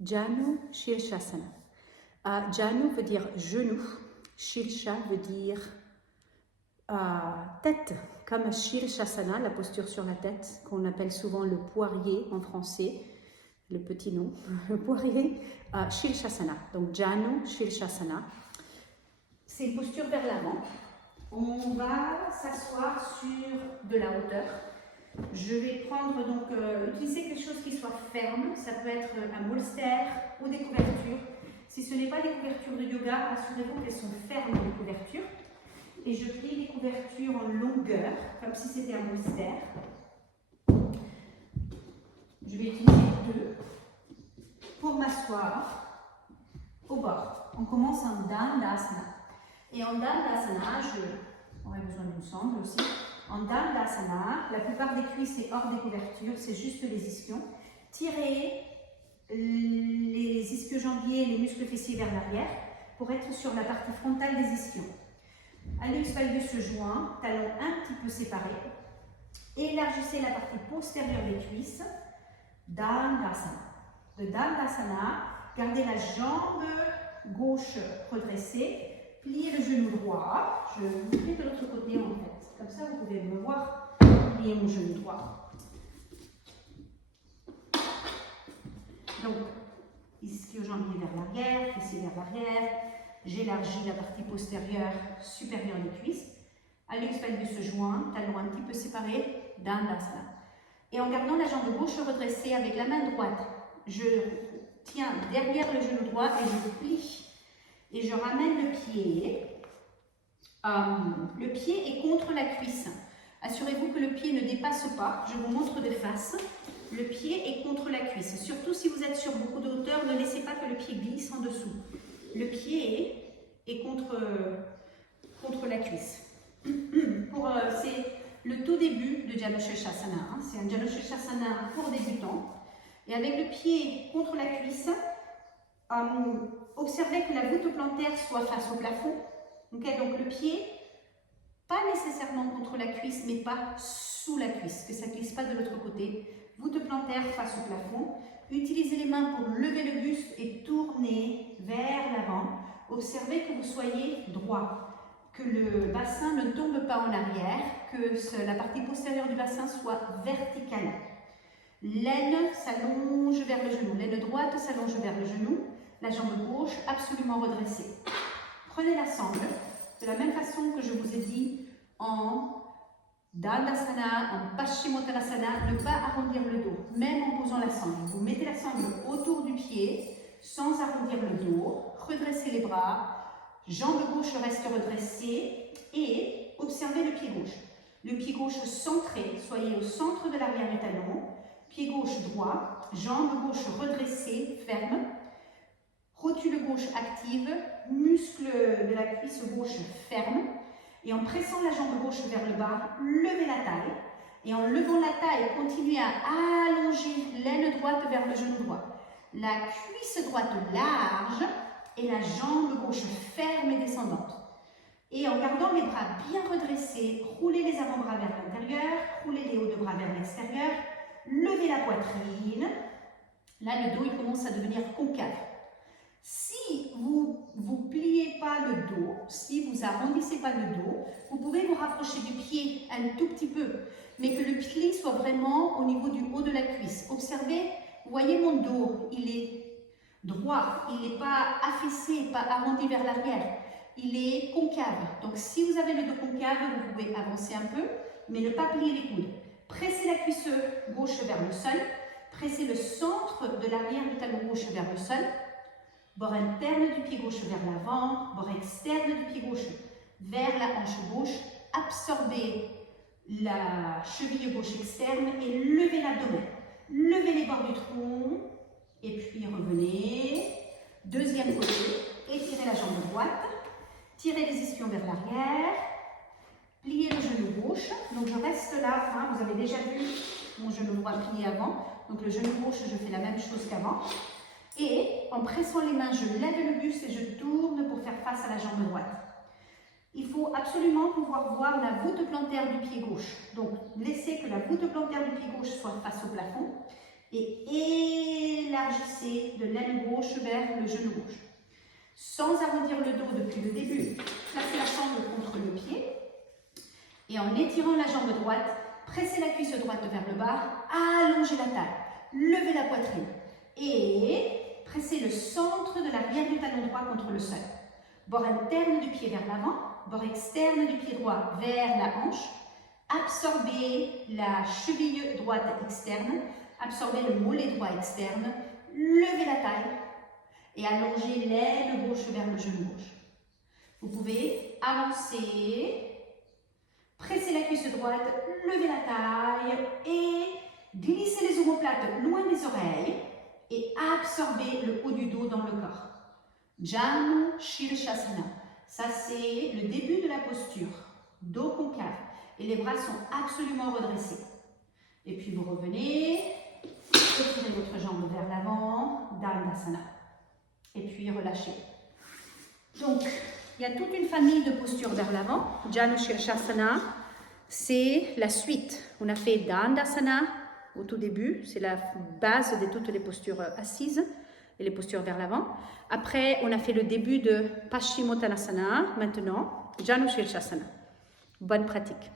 Janu Shirshasana. Janu veut dire genou, Shirsha veut dire tête, comme Shirshasana, la posture sur la tête, qu'on appelle souvent le poirier en français, le petit nom, le poirier, Shirshasana. Donc Janu Shirshasana, c'est une posture vers l'avant. On va s'asseoir sur de la hauteur. Je vais prendre donc, utiliser quelque chose qui soit ferme, ça peut être un bolster ou des couvertures. Si ce n'est pas des couvertures de yoga, assurez-vous qu'elles sont fermes les couvertures. Et je plie les couvertures en longueur, comme si c'était un bolster. Je vais utiliser deux pour m'asseoir au bord. On commence en Dandasana. Et en Dandasana, on a besoin d'une sangle aussi. En Dandasana, la plupart des cuisses est hors des couvertures, c'est juste les ischions. Tirez les ischio-jambiers et les muscles fessiers vers l'arrière pour être sur la partie frontale des ischions. Hallux valgus se joint, talons un petit peu séparés. Élargissez la partie postérieure des cuisses. Dandasana. De Dandasana, gardez la jambe gauche redressée. Pliez le genou droit. Je vous plie de l'autre côté en fait. Comme ça, vous pouvez me voir plier mon genou droit. Donc, ischio-jambier vers l'arrière, fessier vers l'arrière. J'élargis la partie postérieure supérieure des cuisses. Hallux valgus se joint, talons un petit peu séparés, Dandasana. Et en gardant la jambe gauche redressée avec la main droite, je tiens derrière le genou droit et je plie. Et je ramène le pied. Le pied est contre la cuisse. Assurez-vous que le pied ne dépasse pas. Je vous montre de face. Le pied est contre la cuisse. Surtout si vous êtes sur beaucoup de hauteur, ne laissez pas que le pied glisse en dessous. Le pied est contre la cuisse. C'est le tout début de Janu Shirshasana. C'est un Janu Shirshasana pour débutants. Et avec le pied contre la cuisse, observez que la voûte plantaire soit face au plafond. Okay, donc le pied, pas nécessairement contre la cuisse, mais pas sous la cuisse, que ça ne glisse pas de l'autre côté. Voûte plantaire face au plafond. Utilisez les mains pour lever le buste et tourner vers l'avant. Observez que vous soyez droit, que le bassin ne tombe pas en arrière, que la partie postérieure du bassin soit verticale. L'aine s'allonge vers le genou, l'aine droite s'allonge vers le genou, la jambe gauche absolument redressée. Prenez la sangle, de la même façon que je vous ai dit en Dandasana, en Paschimottanasana, ne pas arrondir le dos, même en posant la sangle. Vous mettez la sangle autour du pied, sans arrondir le dos, redressez les bras, jambe gauche reste redressée et observez le pied gauche. Le pied gauche centré, soyez au centre de l'arrière du talon, pied gauche droit, jambe gauche redressée, ferme, rotule gauche active, muscle de la cuisse gauche ferme. Et en pressant la jambe gauche vers le bas, levez la taille. Et en levant la taille, continuez à allonger l'aine droite vers le genou droit. La cuisse droite large et la jambe gauche ferme et descendante. Et en gardant les bras bien redressés, roulez les avant-bras vers l'intérieur, roulez les hauts de bras vers l'extérieur, levez la poitrine. Là, le dos il commence à devenir concave. Si vous ne pliez pas le dos, si vous arrondissez pas le dos, vous pouvez vous rapprocher du pied un tout petit peu, mais que le pli soit vraiment au niveau du haut de la cuisse. Observez, vous voyez mon dos, il est droit, il n'est pas affaissé, pas arrondi vers l'arrière, il est concave. Donc si vous avez le dos concave, vous pouvez avancer un peu, mais ne pas plier les coudes. Pressez la cuisse gauche vers le sol, pressez le centre de l'arrière du talon gauche vers le sol. Bord interne du pied gauche vers l'avant, bord externe du pied gauche vers la hanche gauche. Absorbez la cheville gauche externe et levez l'abdomen. Levez les bords du tronc et puis revenez. Deuxième côté, étirez la jambe droite. Tirez les ischions vers l'arrière. Pliez le genou gauche. Donc je reste là. Hein, vous avez déjà vu mon genou droit plié avant. Donc le genou gauche, je fais la même chose qu'avant. Et en pressant les mains, je lève le buste et je tourne pour faire face à la jambe droite. Il faut absolument pouvoir voir la voûte plantaire du pied gauche. Donc, laissez que la voûte plantaire du pied gauche soit face au plafond et élargissez élargissez de l'aine gauche vers le genou gauche. Sans arrondir le dos depuis le début, placez la jambe contre le pied. Et en étirant la jambe droite, pressez la cuisse droite vers le bas, allongez la taille, levez la poitrine et pressez le centre de l'arrière du talon droit contre le sol. Bord interne du pied vers l'avant, bord externe du pied droit vers la hanche. Absorbez la cheville droite externe, absorbez le mollet droit externe, levez la taille et allongez l'aile gauche vers le genou gauche. Vous pouvez avancer, presser la cuisse droite, lever la taille et glisser les omoplates loin des oreilles et absorber le haut du dos dans le corps. Janu Shirshasana. Ça, c'est le début de la posture. Dos concave. Et les bras sont absolument redressés. Et puis vous revenez, étirez votre jambe vers l'avant, Dandasana. Et puis relâchez. Donc, il y a toute une famille de postures vers l'avant. Janu Shirshasana, c'est la suite. On a fait Dandasana au tout début. C'est la base de toutes les postures assises et les postures vers l'avant. Après, on a fait le début de Paschimottanasana. Maintenant, Janu Shirshasana. Bonne pratique.